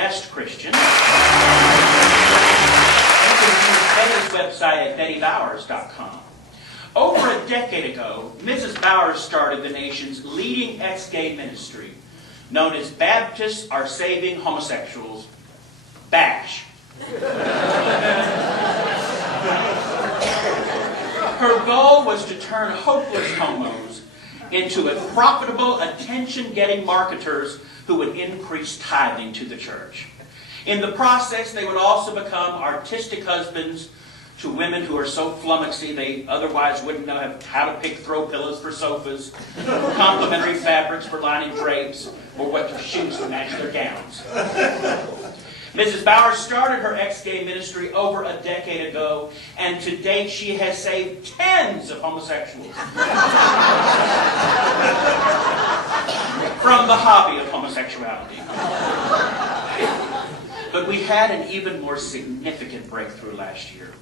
best Christian. You can use Betty's website at bettybowers.com. Over a decade ago, Mrs. Bowers started the nation's leading ex-gay ministry, known as Baptists Are Saving Homosexuals, BASH. Her goal was to turn hopeless homos into profitable, attention-getting marketers who would increase tithing to the church. In the process, they would also become artistic husbands to women who are so flummoxy they otherwise wouldn't know how to pick throw pillows for sofas, complementary fabrics for lining drapes, or what shoes to match their gowns. Mrs. Bowers started her ex-gay ministry over a decade ago, and to date she has saved tens of homosexuals from the hobby of homosexuality. But we had an even more significant breakthrough last year.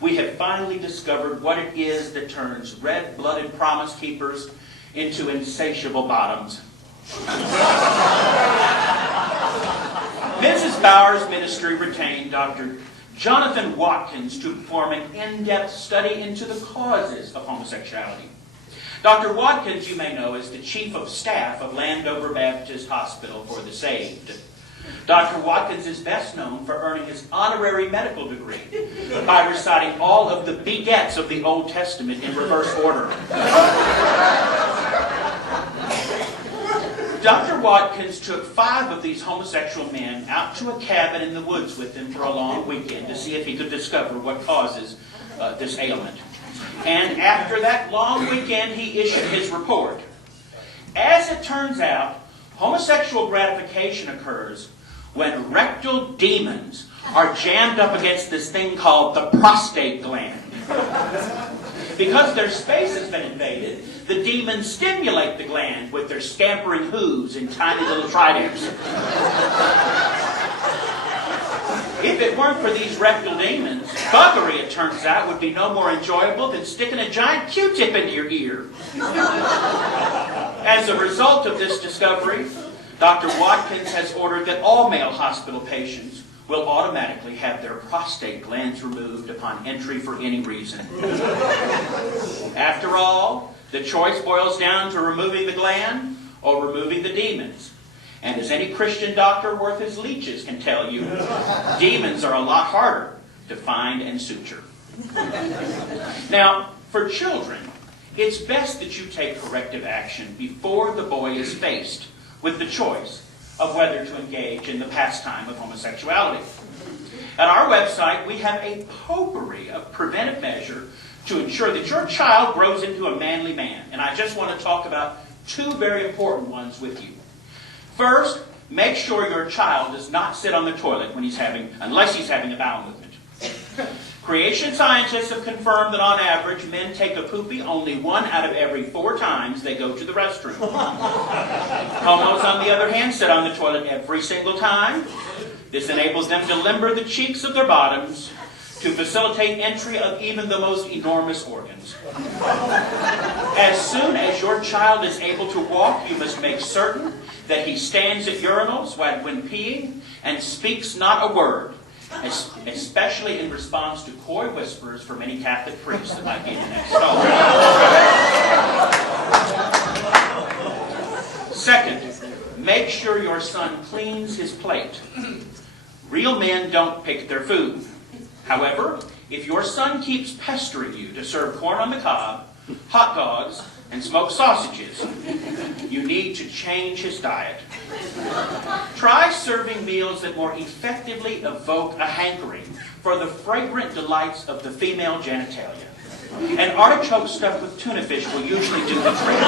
We have finally discovered what it is that turns red-blooded promise keepers into insatiable bottoms. Mrs. Bowers' ministry retained Dr. Jonathan Watkins to perform an in-depth study into the causes of homosexuality. Dr. Watkins, you may know, is the chief of staff of Landover Baptist Hospital for the Saved. Dr. Watkins is best known for earning his honorary medical degree by reciting all of the begets of the Old Testament in reverse order. Dr. Watkins took 5 of these homosexual men out to a cabin in the woods with him for a long weekend to see if he could discover what causes this ailment. And after that long weekend, he issued his report. As it turns out, homosexual gratification occurs when rectal demons are jammed up against this thing called the prostate gland. Because their space has been invaded, the demons stimulate the gland with their scampering hooves and tiny little tridents. If it weren't for these rectal demons, buggery, it turns out, would be no more enjoyable than sticking a giant Q-tip into your ear. As a result of this discovery, Dr. Watkins has ordered that all male hospital patients will automatically have their prostate glands removed upon entry for any reason. After all, the choice boils down to removing the gland or removing the demons. And as any Christian doctor worth his leeches can tell you, demons are a lot harder to find and suture. Now, for children, it's best that you take corrective action before the boy is faced with the choice of whether to engage in the pastime of homosexuality. At our website, we have a potpourri of preventive measures to ensure that your child grows into a manly man. And I just want to talk about 2 very important ones with you. First, make sure your child does not sit on the toilet unless he's having a bowel movement. Creation scientists have confirmed that on average, men take a poopy only 1 out of every 4 times they go to the restroom. Homos, on the other hand, sit on the toilet every single time. This enables them to limber the cheeks of their bottoms to facilitate entry of even the most enormous organs. As soon as your child is able to walk, you must make certain that he stands at urinals when peeing and speaks not a word, especially in response to coy whispers from any Catholic priest that might be in the next stall. Second, make sure your son cleans his plate. Real men don't pick their food. However, if your son keeps pestering you to serve corn on the cob, hot dogs, and smoked sausages, you need to change his diet. Try serving meals that more effectively evoke a hankering for the fragrant delights of the female genitalia. And artichoke stuffed with tuna fish will usually do the trick.